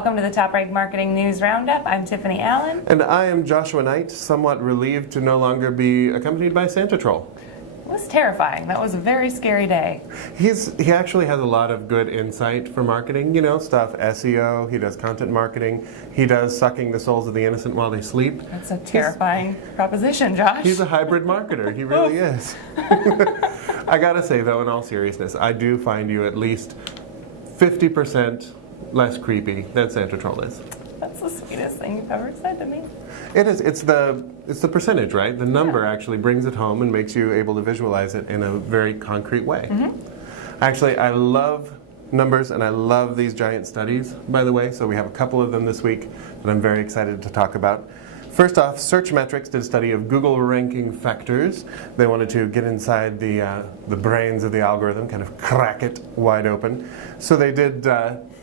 Welcome to the TopRank Marketing News Roundup. I'm Tiffani Allen. And I am Joshua Nite, somewhat relieved to no longer be accompanied by Santa Troll. It was terrifying. That was a very scary day. He actually has a lot of good insight for marketing, stuff, SEO, he does content marketing, he does sucking the souls of the innocent while they sleep. That's a terrifying proposition, Josh. He's a hybrid marketer, he really is. I gotta say though, in all seriousness, I do find you at least 50% less creepy than Santa Troll is. That's the sweetest thing you've ever said to me. It is. It's the percentage, right? The number actually brings it home and makes you able to visualize it in a very concrete way. Mm-hmm. Actually, I love numbers and I love these giant studies, by the way. So we have a couple of them this week that I'm very excited to talk about. First off, Searchmetrics did a study of Google ranking factors. They wanted to get inside the brains of the algorithm, kind of crack it wide open. So they did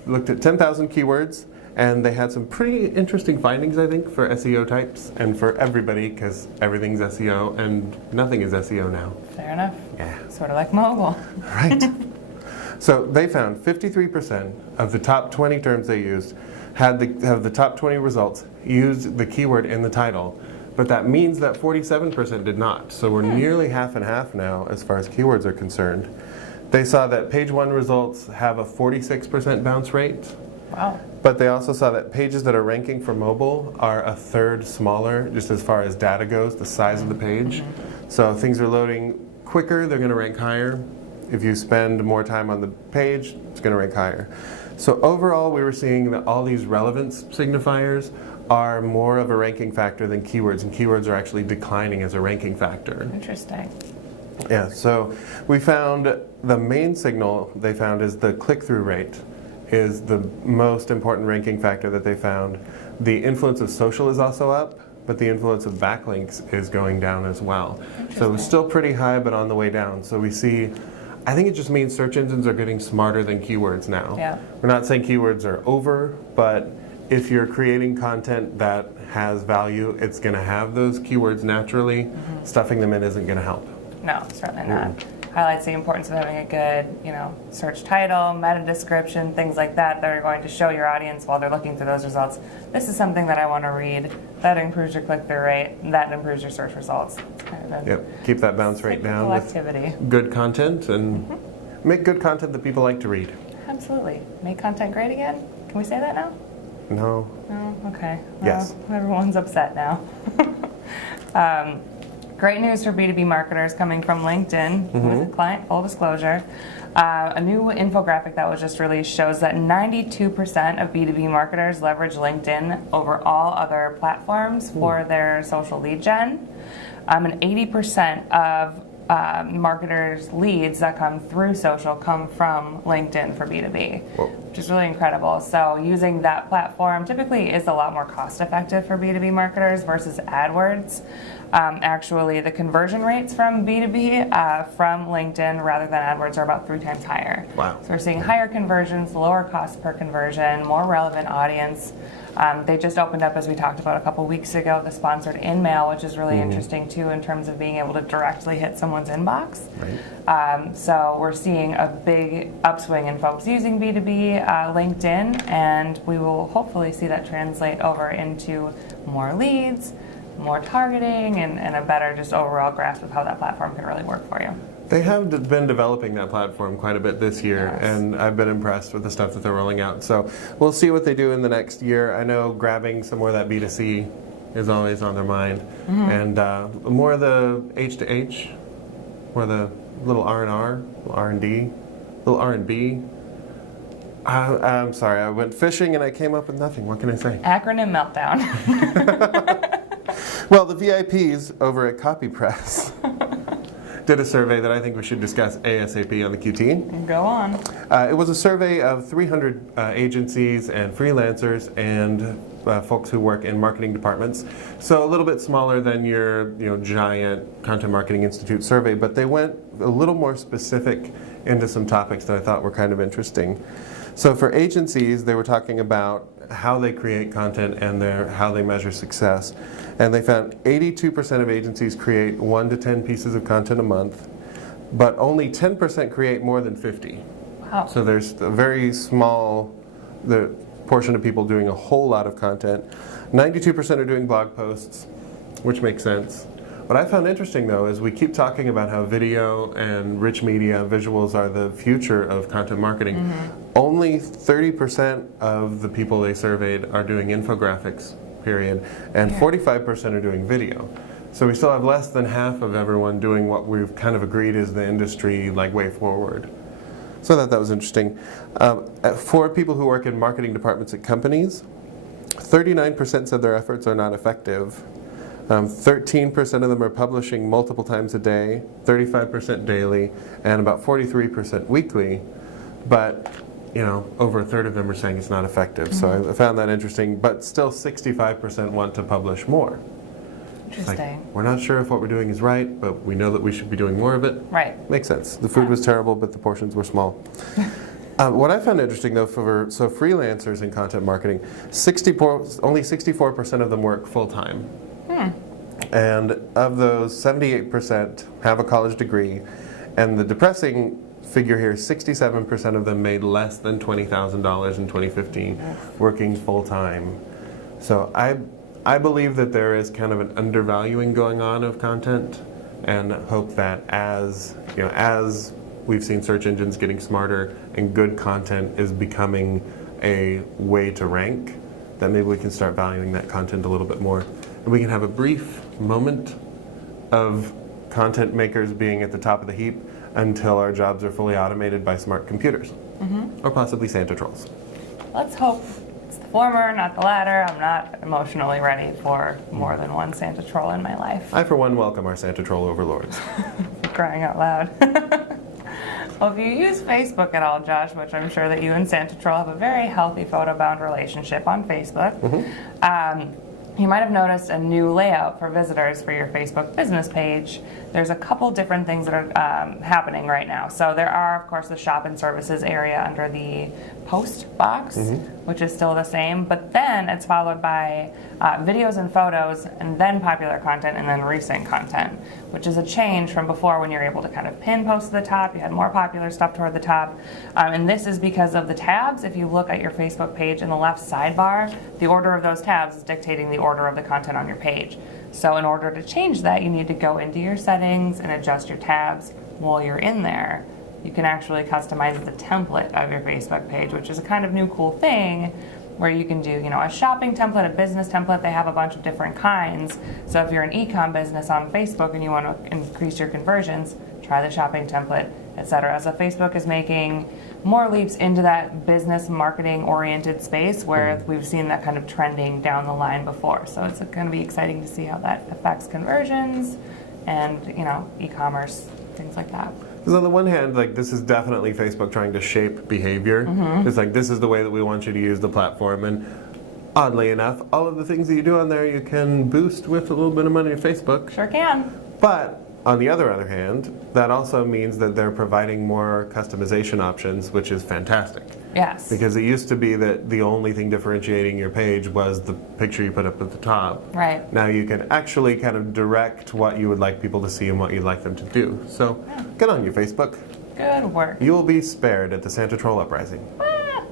looked at 10,000 keywords, and they had some pretty interesting findings, I think, for SEO types and for everybody, because everything's SEO and nothing is SEO now. Fair enough. Yeah. Sort of like mobile. Right. So they found 53% of the top 20 terms they used have the top 20 results used the keyword in the title, but that means that 47% did not. So we're nearly half and half now as far as keywords are concerned. They saw that page 1 results have a 46% bounce rate. Wow. But they also saw that pages that are ranking for mobile are a third smaller, just as far as data goes, the size of the page. Mm-hmm. So if things are loading quicker, they're going to rank higher. If you spend more time on the page, it's going to rank higher. So overall, we were seeing that all these relevance signifiers are more of a ranking factor than keywords, and keywords are actually declining as a ranking factor. Interesting. Yeah, so we found the main signal they found is the click-through rate is the most important ranking factor that they found. The influence of social is also up, but the influence of backlinks is going down as well. So it's still pretty high, but on the way down. So we see, I think it just means search engines are getting smarter than keywords now. Yeah. We're not saying keywords are over, but if you're creating content that has value, it's going to have those keywords naturally. Mm-hmm. Stuffing them in isn't going to help. No, certainly not. Highlights the importance of having a good, search title, meta description, things like that that are going to show your audience while they're looking through those results. This is something that I want to read. That improves your click-through rate. That improves your search results. It's kind of Yep. Keep that bounce rate down activity. With good content and make good content that people like to read. Absolutely. Make content great again. Can we say that now? No. No? Okay. Yes. Well, everyone's upset now. Great news for B2B marketers coming from LinkedIn with a client full disclosure. A new infographic that was just released shows that 92% of B2B marketers leverage LinkedIn over all other platforms for their social lead gen. And 80% of marketers' leads that come through social come from LinkedIn for B2B, which is really incredible. So using that platform typically is a lot more cost effective for B2B marketers versus AdWords. Actually, the conversion rates from B2B from LinkedIn rather than AdWords are about 3 times higher. Wow. So we're seeing higher conversions, lower cost per conversion, more relevant audience. They just opened up, as we talked about a couple weeks ago, the sponsored in-mail, which is really interesting too in terms of being able to directly hit someone's inbox. Right. So we're seeing a big upswing in folks using B2B LinkedIn, and we will hopefully see that translate over into more leads, more targeting, and a better just overall grasp of how that platform can really work for you. They have been developing that platform quite a bit this year, Yes. and I've been impressed with the stuff that they're rolling out. So we'll see what they do in the next year. I know grabbing some more of that B2C is always on their mind, and more of the H to H, more of the little R&R, little R&D, little R&B. I'm sorry, I went fishing and I came up with nothing. What can I say? Acronym meltdown. Well, the VIPs over at CopyPress did a survey that I think we should discuss ASAP on the QT. Go on. It was a survey of 300 agencies and freelancers and folks who work in marketing departments. So a little bit smaller than your giant Content Marketing Institute survey, but they went a little more specific into some topics that I thought were kind of interesting. So for agencies, they were talking about how they create content and how they measure success. And they found 82% of agencies create 1 to 10 pieces of content a month, but only 10% create more than 50. Wow. So there's a very small, portion of people doing a whole lot of content. 92% are doing blog posts, which makes sense. What I found interesting, though, is we keep talking about how video and rich media visuals are the future of content marketing. Only 30% of the people they surveyed are doing infographics, period, and 45% are doing video. So we still have less than half of everyone doing what we've kind of agreed is the industry way forward. So I thought that was interesting. For people who work in marketing departments at companies, 39% said their efforts are not effective. 13% of them are publishing multiple times a day, 35% daily, and about 43% weekly. But over a third of them are saying it's not effective. So I found that interesting. But still, 65% want to publish more. Interesting. We're not sure if what we're doing is right, but we know that we should be doing more of it. Right. Makes sense. The food was terrible, but the portions were small. What I found interesting, though, for freelancers in content marketing, only 64% of them work full-time. And of those, 78% have a college degree. And the depressing figure here is 67% of them made less than $20,000 in 2015 working full-time. So I believe that there is kind of an undervaluing going on of content, and hope that as we've seen search engines getting smarter and good content is becoming a way to rank, that maybe we can start valuing that content a little bit more. And we can have a brief moment of content makers being at the top of the heap until our jobs are fully automated by smart computers. Or possibly Santa trolls. Let's hope it's the former, not the latter. I'm not emotionally ready for more than one Santa troll in my life. I, for one, welcome our Santa troll overlords. Crying out loud. Well, if you use Facebook at all, Josh, which I'm sure that you and Santa Troll have a very healthy photo-bound relationship on Facebook, you might have noticed a new layout for visitors for your Facebook business page. There's a couple different things that are happening right now. So there are, of course, the shop and services area under the post box, which is still the same, but then it's followed by videos and photos, and then popular content, and then recent content, which is a change from before when you're able to kind of pin posts to the top. You had more popular stuff toward the top, and this is because of the tabs. If you look at your Facebook page in the left sidebar, the order of those tabs is dictating the order of the content on your page. So in order to change that, you need to go into your settings and adjust your tabs. While you're in there, you can actually customize the template of your Facebook page, which is a kind of new cool thing where you can do, a shopping template, a business template. They have a bunch of different kinds. So if you're an e-com business on Facebook and you want to increase your conversions, try the shopping template, etc. So Facebook is making more leaps into that business marketing oriented space where we've seen that kind of trending down the line before. So it's going to be exciting to see how that affects conversions and, e-commerce, things like that. Because on the one hand, this is definitely Facebook trying to shape behavior. It's this is the way that we want you to use the platform. And oddly enough, all of the things that you do on there, you can boost with a little bit of money to Facebook. Sure can. But on the other hand, that also means that they're providing more customization options, which is fantastic. Yes. Because it used to be that the only thing differentiating your page was the picture you put up at the top. Right. Now you can actually kind of direct what you would like people to see and what you'd like them to do. So get on you, Facebook. Good work. You will be spared at the Santa Troll Uprising. Well,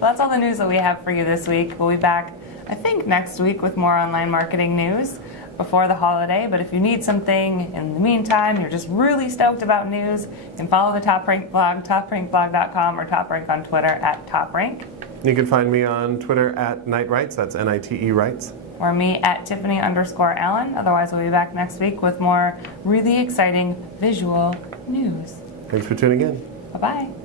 that's all the news that we have for you this week. We'll be back, I think, next week with more online marketing news before the holiday. But if you need something in the meantime, you're just really stoked about news, you can follow the TopRank blog, toprankblog.com, or TopRank on Twitter at TopRank. You can find me on Twitter at Nite Writes, that's Nite Writes. Or me at Tiffani_Allen. Otherwise, we'll be back next week with more really exciting visual news. Thanks for tuning in. Bye-bye.